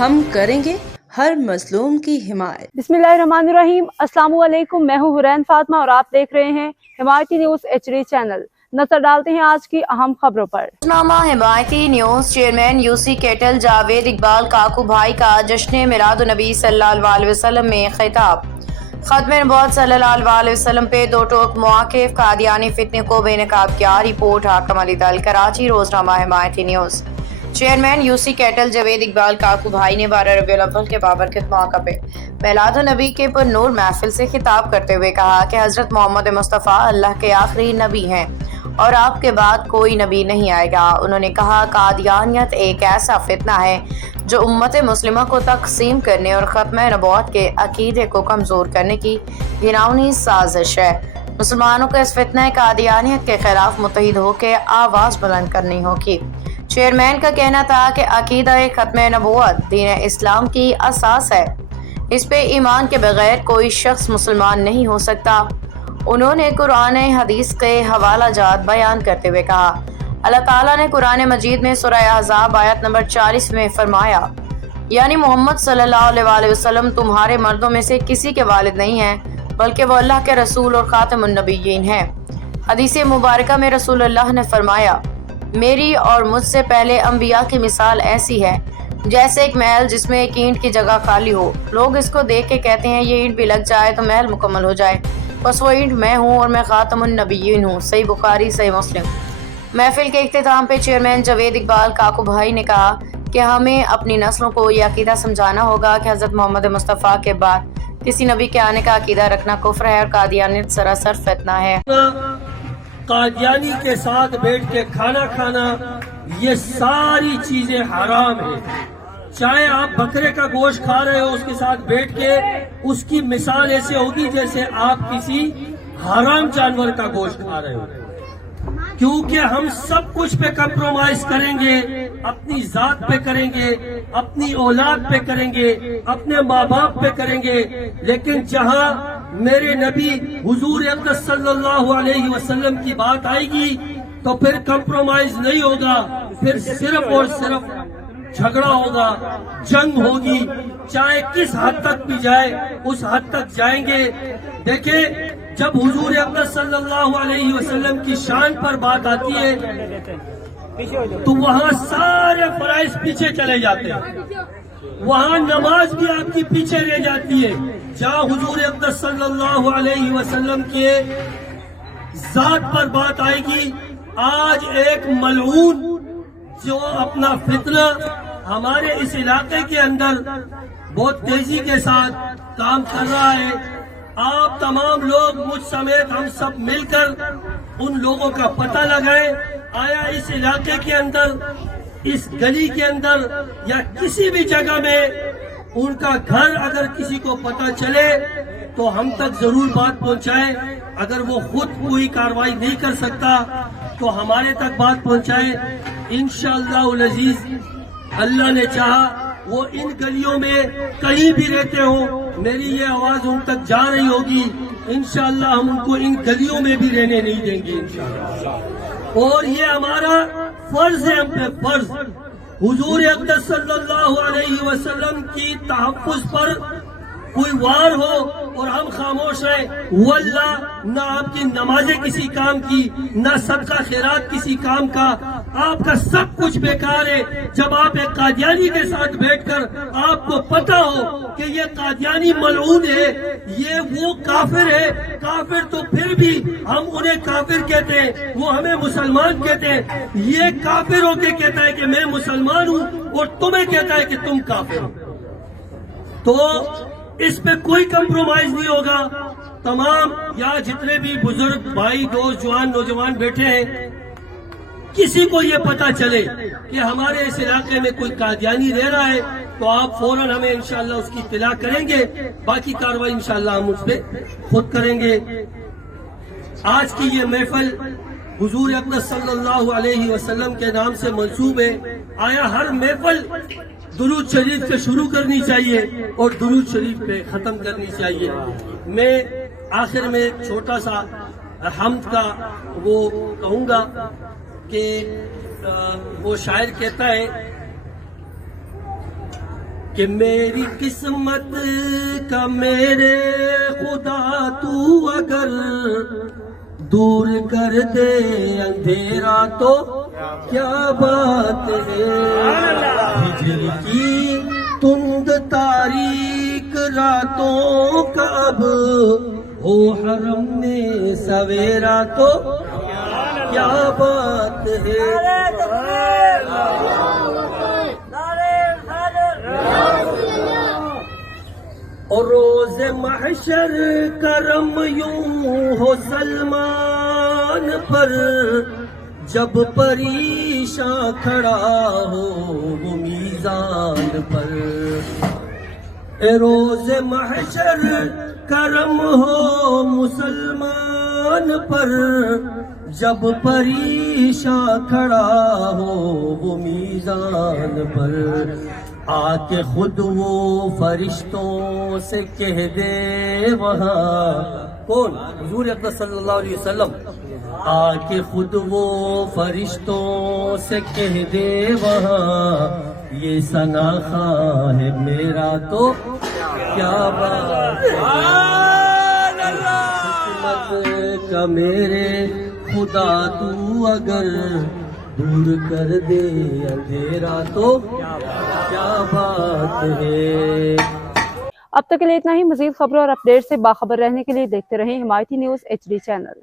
ہم کریں گے ہر مظلوم کی حمایت۔ بسم اللہ الرحمن الرحیم۔ السلام علیکم، میں ہوں حرین فاطمہ اور آپ دیکھ رہے ہیں حمایتی نیوز HD چینل۔ نظر ڈالتے ہیں آج کی اہم خبروں پر۔ روزنامہ حمایتی نیوز چیئرمین یوسی کیٹل جاوید اقبال کاکو بھائی کا جشن میلاد النبی صلی اللہ علیہ وسلم میں خطاب۔ ختم نبوت صلی اللہ علیہ وسلم پہ دو ٹوک مواقف، قادیانی فتنے کو بے نقاب کیا، رپورٹ حاکم علی دل، کراچی۔ روزنامہ حمایتی نیوز چیئرمین یوسی کیٹل جاوید اقبال کاکو بھائی نے 12 ربیع الاول کے بابرکت موقع پہ میلاد النبی کے پر نور محفل سے خطاب کرتے ہوئے کہا کہ حضرت محمد مصطفیٰ اللہ کے آخری نبی ہیں اور آپ کے بعد کوئی نبی نہیں آئے گا۔ انہوں نے کہا قادیانیت ایک ایسا فتنہ ہے جو امت مسلمہ کو تقسیم کرنے اور ختم نبوت کے عقیدے کو کمزور کرنے کی گھناؤنی سازش ہے۔ مسلمانوں کو اس فتنہ قادیانیت کے خلاف متحد ہو کے آواز بلند کرنی ہوگی۔ چیئرمین کا کہنا تھا کہ عقیدہ ختم نبوت دین اسلام کی اساس ہے، اس پہ ایمان کے بغیر کوئی شخص مسلمان نہیں ہو سکتا۔ انہوں نے قرآن حدیث کے حوالہ جات بیان کرتے ہوئے کہا اللہ تعالیٰ نے قرآن مجید میں سورہ احزاب آیت نمبر 40 میں فرمایا، یعنی محمد صلی اللہ علیہ وسلم تمہارے مردوں میں سے کسی کے والد نہیں ہیں بلکہ وہ اللہ کے رسول اور خاتم النبیین ہیں۔ حدیث مبارکہ میں رسول اللہ نے فرمایا میری اور مجھ سے پہلے انبیاء کی مثال ایسی ہے جیسے ایک محل جس میں ایک اینٹ کی جگہ خالی ہو، لوگ اس کو دیکھ کے کہتے ہیں یہ اینٹ بھی لگ جائے تو محل مکمل ہو جائے، بس وہ اینٹ میں ہوں اور میں خاتم النبیین ہوں۔ صحیح بخاری، صحیح مسلم۔ محفل کے اختتام پہ چیئرمین جاوید اقبال کاکو بھائی نے کہا کہ ہمیں اپنی نسلوں کو یہ عقیدہ سمجھانا ہوگا کہ حضرت محمد مصطفیٰ کے بعد کسی نبی کے آنے کا عقیدہ رکھنا کفر ہے اور قادیانیت سراسر فتنہ ہے۔ قادیانی کے ساتھ بیٹھ کے کھانا کھانا یہ ساری چیزیں حرام ہیں۔ چاہے آپ بکرے کا گوشت کھا رہے ہو اس کے ساتھ بیٹھ کے، اس کی مثال ایسے ہوگی جیسے آپ کسی حرام جانور کا گوشت کھا رہے ہو، کیونکہ ہم سب کچھ پہ کمپرومائز کریں گے، اپنی ذات پہ کریں گے، اپنی اولاد پہ کریں گے، اپنے ماں باپ پہ کریں گے، لیکن جہاں میرے نبی حضور اقدس صلی اللہ علیہ وسلم کی بات آئے گی تو پھر کمپرومائز نہیں ہوگا، پھر صرف اور صرف جھگڑا ہوگا، جنگ ہوگی، چاہے کس حد تک بھی جائے اس حد تک جائیں گے۔ دیکھیں جب حضور اقدس صلی اللہ علیہ وسلم کی شان پر بات آتی ہے تو وہاں سارے فرائض پیچھے چلے جاتے ہیں، وہاں نماز بھی آپ کی پیچھے رہ جاتی ہے۔ جہاں حضور اقدس صلی اللہ علیہ وسلم کے ذات پر بات آئے گی، آج ایک ملعون جو اپنا فتنہ ہمارے اس علاقے کے اندر بہت تیزی کے ساتھ کام کر رہا ہے، آپ تمام لوگ مجھ سمیت ہم سب مل کر ان لوگوں کا پتہ لگائیں، آیا اس علاقے کے اندر، اس گلی کے اندر یا کسی بھی جگہ میں ان کا گھر اگر کسی کو پتہ چلے تو ہم تک ضرور بات پہنچائے۔ اگر وہ خود کوئی کارروائی نہیں کر سکتا تو ہمارے تک بات پہنچائے۔ انشاءاللہ العزیز اللہ نے چاہا وہ ان گلیوں میں کہیں بھی رہتے ہوں، میری یہ آواز ان تک جا رہی ہوگی، انشاءاللہ ہم ان کو ان گلیوں میں بھی رہنے نہیں دیں گے انشاءاللہ۔ اور یہ ہمارا فرض ہے، ہم پہ فرض حضور اقدس صلی اللہ علیہ وسلم کی تحفظ پر کوئی وار ہو اور ہم خاموش ہیں، واللہ نہ آپ کی نمازیں کسی کام کی، نہ صدقہ خیرات کسی کام کا، آپ کا سب کچھ بیکار ہے۔ جب آپ ایک قادیانی کے ساتھ بیٹھ کر آپ کو پتہ ہو کہ یہ قادیانی ملعون ہے، یہ وہ کافر ہے، کافر تو پھر بھی ہم انہیں کافر کہتے ہیں، وہ ہمیں مسلمان کہتے ہیں، یہ کافر ہو کے کہتا ہے کہ میں مسلمان ہوں اور تمہیں کہتا ہے کہ تم کافر ہو، تو اس پہ کوئی کمپرومائز نہیں ہوگا۔ تمام یہاں جتنے بھی بزرگ بھائی دوست جوان نوجوان بیٹھے ہیں، کسی کو یہ پتا چلے کہ ہمارے اس علاقے میں کوئی قادیانی رہ رہا ہے تو آپ فوراً ہمیں انشاءاللہ اس کی اطلاع کریں گے، باقی کارروائی انشاءاللہ ہم اس پہ خود کریں گے۔ آج کی یہ محفل حضور اقدس صلی اللہ علیہ وسلم کے نام سے منسوب ہے، آیا ہر محفل درود شریف سے شروع کرنی چاہیے اور درود شریف پہ ختم کرنی چاہیے۔ میں آخر میں چھوٹا سا حمد کا وہ کہوں گا کہ وہ شاعر کہتا ہے کہ میری قسمت کا میرے خدا تو اگر دور کر دے اندھیرا تو کیا بات ہے. ہجر کی تند تاریک راتوں کا اب ہو حرم میں سویرا تو کیا بات ہے. اور روز محشر کرم یوں ہو سلمان پر جب پریشاں کھڑا ہو وہ میزان پر. اے روز محشر کرم ہو مسلمان پر جب پریشاں کھڑا ہو وہ میزان پر. آ کے خود وہ فرشتوں سے کہہ دے وہاں کون حضور اکرم صلی اللہ علیہ وسلم. آ کے خود وہ فرشتوں سے کہہ دے وہاں یہ ثنا خواہ ہے میرا تو کیا بات ہے. حکمت کا میرے خدا تو اگر دور کر دے اندھیرا تو کیا بات ہے. اب تک کے لیے اتنا ہی. مزید خبروں اور اپڈیٹ سے باخبر رہنے کے لیے دیکھتے رہیں حمایتی نیوز HD چینل.